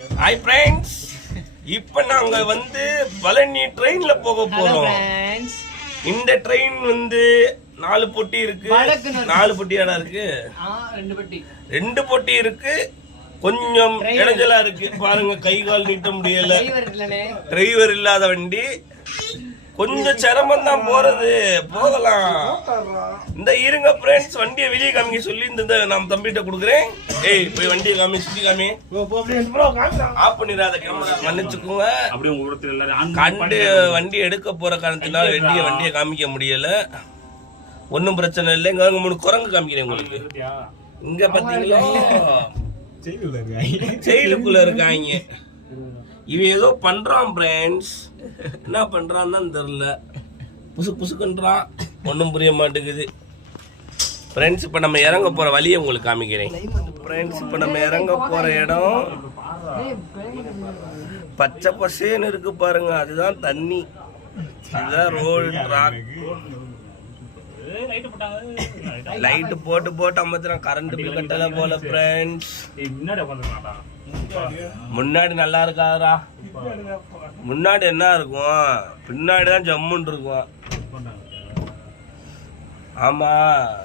Hi friends, இப்போ நாங்க வந்து பழனி ட்ரெயின்ல போக போறோம். இந்த ட்ரெயின் வந்து 4 பொட்டி இருக்கு. 4 பொட்டியாடா இருக்கு? 2 பொட்டி இருக்கு. கொஞ்சம் இடைஞ்சலா இருக்கு பாருங்க, கை கால் நீட்ட முடியல. டிரைவர் இல்லாத வண்டி, கொஞ்சம் சிரமம் தான் போறது. போகலாம். இந்த இருங்க ஃப்ரெண்ட்ஸ், வண்டியை வெளியே காமிக்க சொல்லி இந்த நான் தம்பிகிட்ட கொடுக்குறேன். ஏய் போய் வண்டியை காமி, சுத்தி காமி. ஆஃப் பண்ணிடாத கேமரா, மன்னிச்சுக்கோங்க. கண்டு வண்டி எடுக்க போற காரணத்தினால வண்டியை காமிக்க முடியல. ஒன்னும் பிரச்சனை இல்லை. இங்க 3 குரங்கு காமிக்கிறேன் உங்களுக்கு. இங்க பாத்தீங்களா, செயலுக்குள்ள இருக்காங்க. இவன் ஏதோ பண்றான் ஃப்ரெண்ட்ஸ். என்ன பண்றான்னு தான் தெரியல. புசுக்குன்றான், ஒன்றும் புரிய மாட்டேங்குது ஃப்ரெண்ட்ஸ். இப்போ நம்ம இறங்க போற வழியை உங்களுக்கு காமிக்கிறேன் ஃப்ரெண்ட்ஸ். இப்போ நம்ம இறங்க போற இடம் பச்சை பசேன்னு இருக்கு பாருங்க, அதுதான் தண்ணி. அதுதான் ரோடு ட்ராக். லைட் போட்டு அமர்த்துறான். கரண்ட் பில் கட்டல போல ஃப்ரெண்ட்ஸ். முன்னாடி நல்லா இருக்காதா? முன்னாடி என்ன இருக்கும், பின்னாடிதான் ஜம்முன்னு இருக்கும். ஆமா,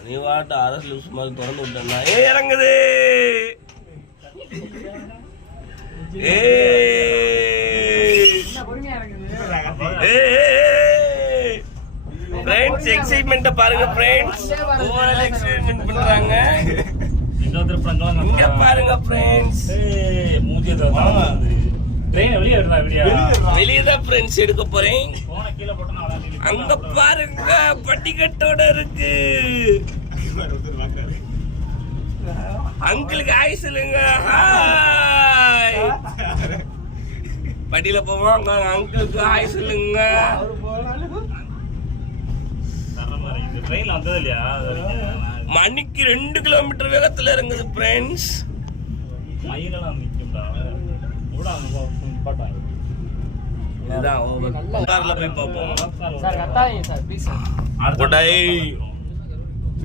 நீ வாட்ட அரசு லூஸ் மாதிரி திறந்து விட்டா. ஏ இறங்குது. ஃப்ரெண்ட்ஸ், எக்ஸைட்மென்ட்ட பாருங்க ஃப்ரெண்ட்ஸ். ஓவரால் எக்ஸைட்மென்ட் பண்றாங்க. இங்க பாருங்க ஃப்ரெண்ட்ஸ், வெளியே தான் ஃப்ரெண்ட்ஸ் எடுக்க போறேன். அங்க பாருங்க, பட்டிக்கட்டோட இருக்கு. அங்கிளுக்கு ஹாய் சொல்லுங்க. ஹாய். படியில போவாங்க, அங்கிளுக்கு ஹாய் சொல்லுங்க. மணிக்கு 2 கிலோமீட்டர் வேகத்துல இறங்குது ஃப்ரெண்ட்ஸ்.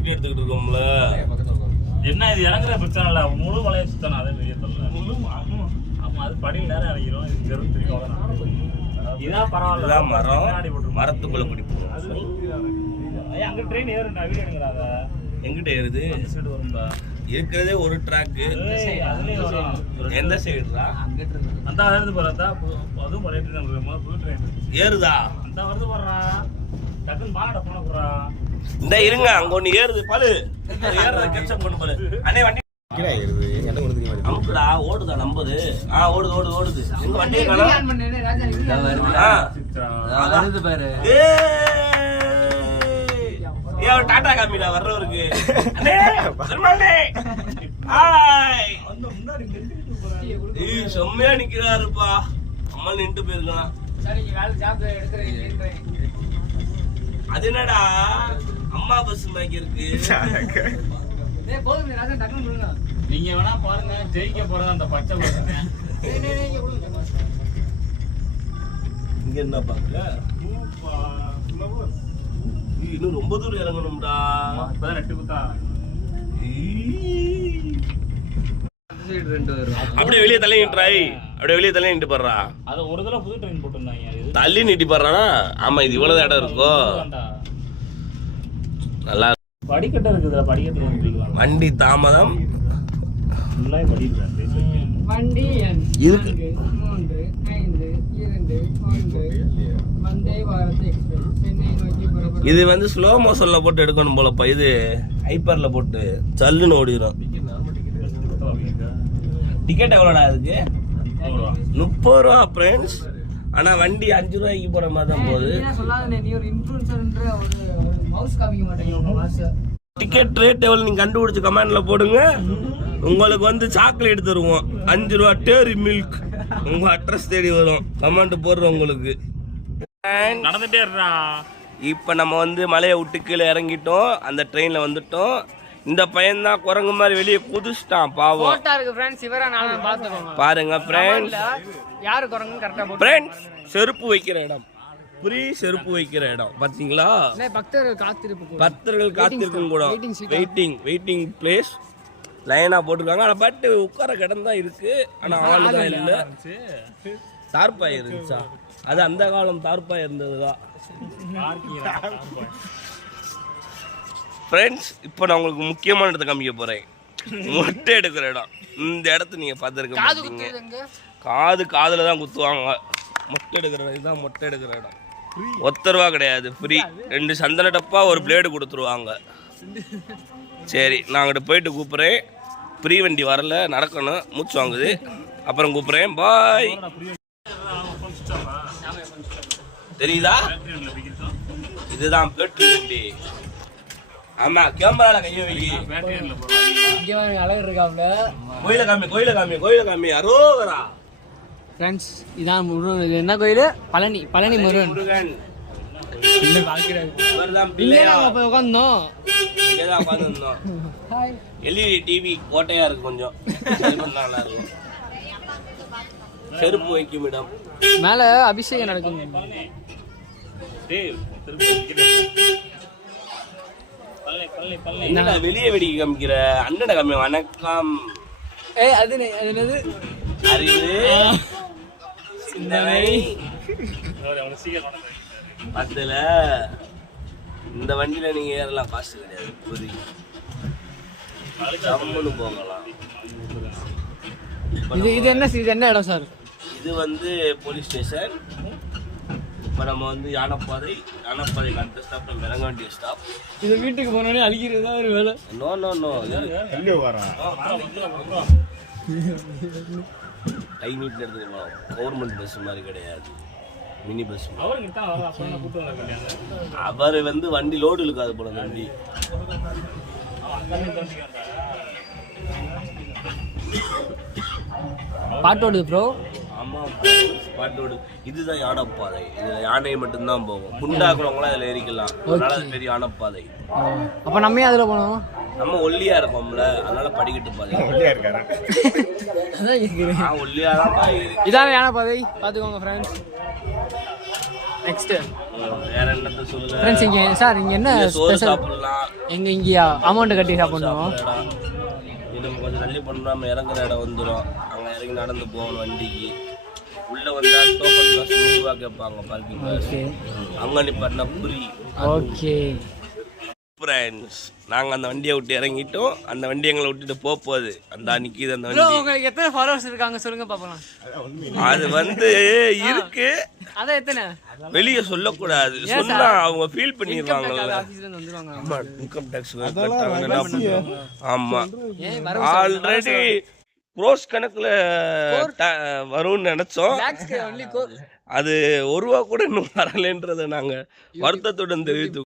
எடுத்துக்கிட்டு இருக்கோம்ல. என்ன இது இறங்குற பிரச்சனை இல்ல, முழு வளைய சுத்தம். அதே வெளியே ஆமா, அது படியில் நேரம் இறங்கிரும். இதான் பரவாயில்ல. மரம், மரத்துக்குள்ள பிடிப்போம். அங்க ட்ரெயின் ஏறுண்டா, வீடியோ எடுங்கறாத. எங்கிட்ட ஏறுது? அந்த சைடு வரும்டா. இருக்கிறதே ஒரு ட்ராக். எந்த சைடுடா? அந்த வருது பாருடா. அதுவும் பழைய ட்ரெயின் இருக்குமா? புது ட்ரெயின் ஏறுதா? அந்த வருது பாருடா. டக்குன்னு பாலட போன போறா. இந்த இருங்க, அங்க ஒன்னு ஏறுது பாரு. ஏறத கேட்சப் பண்ணு பாரு. அண்ணே வண்டி கீழ ஏறுது. என்ன பண்ணுது நீ? அம்முடா ஓடுதா நம்பரு? ஓடுது. எங்க வண்டியை காணோம். ஆன் பண்ணேனே ராஜா. இங்க வருது. வருது பாரு. ஏ டாடா காமிடா வர்றவருக்கு. அண்ணே சர்மானே. ஹாய். அந்த முன்னாடி நின்னுட்டு போறாரு. ஏய் செம்மையா நிக்கறாருப்பா. அம்மா நின்னு போயிருக்கான். சரி, நீ வேலை ஜாப் எடுக்கறீங்க. அது என்னடா அம்மா பஸ் மாதிரி இருக்கு. டேய் போதும் ராஜா, டக்குனு சொல்லுங்க. நீங்க வேணா பாருங்க, ஜெயிக்க போறது அந்த பச்சை பஸ்ஸுங்க. டேய் இங்க கொடுங்க. இங்க என்ன பாக்க? இன்னும் ரொம்ப தூரம் இறங்கணும்டா. இப்பதான் 8 குத்தா. அப்படியே வெளியே தள்ளி நின்றாய். அப்படியே வெளியே தள்ளி நின்று போடுறா. அது ஒரு தடவை புது ட்ரெயின் போட்டுருந்தாங்க. தள்ளி நீட்டி போடுறானா? ஆமா, இது இவ்வளவு இடம் இருக்கோ. நல்லா படிக்கட்ட இருக்குதுல, படிக்கட்டு வந்துக்கலாம். வண்டி தாமதம். வண்டி இதுக்கு 3, 5, 2, 1 வந்தே பாரத் எக்ஸ்பிரஸ் சென்னை நோக்கி புறப்படும். இது வந்து ஸ்லோ மோஷன்ல போட்டு எடுக்கணும் போலப்பா. இது ஹைப்பர்ல போட்டு சல்லுன்னு ஓடிடும். டிக்கெட் எவ்வளோடா அதுக்கு? 30 ரூபா ஃப்ரெண்ட்ஸ். ஆனா வண்டி 5 ரூபாய்க்கு போற மாதிரி தான் போகுது. நீ ஒரு இன்ஃப்ளூயன்சர்ன்ற ஒரு மவுஸ் காமிக்க மாட்டேங்க. டிக்கெட் ரேட் எவ்வளவு நீங்க கண்டுபிடிச்சு கமெண்ட்ல போடுங்க. உங்களுக்கு வந்து சாக்லேட் தருவோம் 5 ரூபா டேரி மில்க். உங்க அட்ரஸ் தேடி வரும். கமெண்ட் போடுறோம் உங்களுக்கு. நடந்துட்டே இருக்கா. இப்ப நம்ம வந்து மலையை விட்டு கீழே இறங்கிட்டோம். அந்த ட்ரெயின்ல வந்துட்டோம். இந்த பையன் தான் குரங்கு மாதிரி வெளியே குதிச்சிட்டான் பாவம். போட்டா இருக்கு ஃப்ரெண்ட்ஸ். இவரா நான் பாத்துக்கோங்க பாருங்க ஃப்ரெண்ட்ஸ். யாரு குரங்கு கரெக்ட்டா போடு ஃப்ரெண்ட்ஸ். செருப்பு வைக்கிற இடம், ஃப்ரீ செருப்பு வைக்கிற இடம் பாத்தீங்களா? பக்தர்கள் காத்திருப்பு கூட வெயிட்டிங் பிளேஸ். லைனாக போட்டிருக்காங்க. ஆனால் பட் உட்கார இடம் தான் இருக்கு. ஆனால் ஆள் தான் இல்லை. தார்பாய் இருந்துச்சா? அது அந்த காலம் தார்பாய் இருந்தது தான். ஃப்ரெண்ட்ஸ், இப்போ நான் உங்களுக்கு முக்கியமான இடத்த காமிக்க போகிறேன். மொட்டை எடுக்கிற இடம். இந்த இடத்த நீங்கள் பார்த்துருக்க மாட்டீங்க. காதில் தான் குத்துவாங்க. மொட்டை எடுக்கிற இடம் இதுதான். மொட்டை எடுக்கிற இடம் ₹1 கிடையாது, ஃப்ரீ. 2 சந்தன டப்பா, ஒரு பிளேடு கொடுத்துருவாங்க. சரி, நான் அங்கிட்ட போயிட்டு கூப்பிட்றேன். ஃப்ரீ வண்டி வரல, நடக்கணும், மூச்சு வாங்குது. அப்புறம் கூப்பிட்றேன். பாய். தெரியுதா? இதுதான் பேட்டரி வண்டி. ஆமா, கேமரால கையை வை. அழகு இருக்காங்க. கோயில காமி, கோயில காமி, கோயில காமி. அரோகரா. ஃப்ரெண்ட்ஸ், இதான் முருகன். இது என்ன கோயில்? பழனி முருகன். முருகன் இன்னும் பார்க்கிறாரு. இவர்தான் பிள்ளையா. அப்போ உட்காந்தோம். இங்கதான் உட்காந்துருந்தோம். எல்இடி டிவி கோட்டையா இருக்கு, கொஞ்சம் சரி பண்ணா நல்லா இருக்கும். செருப்பு வைக்கும் இடம். மேல அபிஷேகம் நடக்கும். என்னடா வெளியே வெடிக்க காமிக்கிற? அண்ணனை காமி. வணக்கம். அது என்னது? அறிவு சிந்தனை 10ல. இந்த வண்டியில நீங்க ஏறலாம், காசு கிடையாது. புரியுது, போகலாம். இது என்ன இடம் சார்? இது வந்து போலீஸ் ஸ்டேஷன். இப்போ நம்ம வந்து யானைப்பாதை அடுத்த ஸ்டாப் நம்ம இறங்க வேண்டிய ஸ்டாப். இது வீட்டுக்கு போனோடனே அழிக்கிறது தான் ஒரு வேலை. நோ நோ நோ, கை நீட்டில் எடுத்துக்கலாம். கவர்மெண்ட் பஸ் மாதிரி கிடையாது, மினி பஸ். அவர் வந்து வண்டி லோடு இழுக்காது போல வண்டி. பாட்டோடு ப்ரோ. ஆமாம், பாட்டோடு. இதுதான் யானைப்பாதை. இதில் யானை மட்டும்தான் போகும். குண்டாக்குறவங்களாம் அதில் ஏறிக்கலாம். அதனால அது பெரிய யானைப்பாதை. அப்போ நம்ம அதில் போனோம். நம்ம ஒல்லியா இருக்கோம்ல, அதனால படிக்கட்டு பாதை. ஒல்லியா இருக்காரா? அதான் கேட்குறேன். ஒல்லியா தான். இதான யானைப்பாதை, பார்த்துக்கோங்க ஃப்ரெண்ட்ஸ். நெக்ஸ்ட் வேற என்னத்த சொல்லுங்க ஃப்ரெண்ட்ஸ். இங்கே சார், இங்கே என்ன ஸ்பெஷல்? சாப்பிடலாம். இங்கேயா அமௌண்ட் கட்டி சாப்பிடணும். இது நம்ம கொஞ்சம் தள்ளி பண்ணோம். நம்ம இறங்குற இடம் வந்துடும். அங்கே இறங்கி நடந்து போகணும் வண்டிக்கு. உள்ள வந்தா டோக்கன் காசு ₹100 கேட்பாங்க, பார்க்கிங் காசு. அங்கே நிப்பாட்டினா புரி. ஓகே ஃப்ரெண்ட்ஸ், நாங்கள் அந்த வண்டியை விட்டு இறங்கிட்டோம். அந்த வண்டி எங்களை விட்டுட்டு போகுது. அந்த நிற்கிது அந்த ப்ரோ. வண்டி. உங்களுக்கு எத்தனை ஃபாலோவர்ஸ் இருக்காங்க சொல்லுங்க பார்க்கலாம். அது வந்து இருக்கு, அதான் எத்தனை வெளியே சொல்லக்கூடாது. சொன்னா அவங்க ஃபீல் பண்ணிடுவாங்கல்ல. ஆஃபீஸ்ல இருந்து வந்துருவாங்க. ஆமா, இன்கம் டாக்ஸ் கட்டாங்கன்னா. ஆமா, ஆல்ரெடி க்ரோஸ் கணக்குல வரும்னு நினைச்சோம். அது ₹1 கூட இன்னும் வரலன்றதை நாங்க வருத்தத்துடன் தெரிவித்து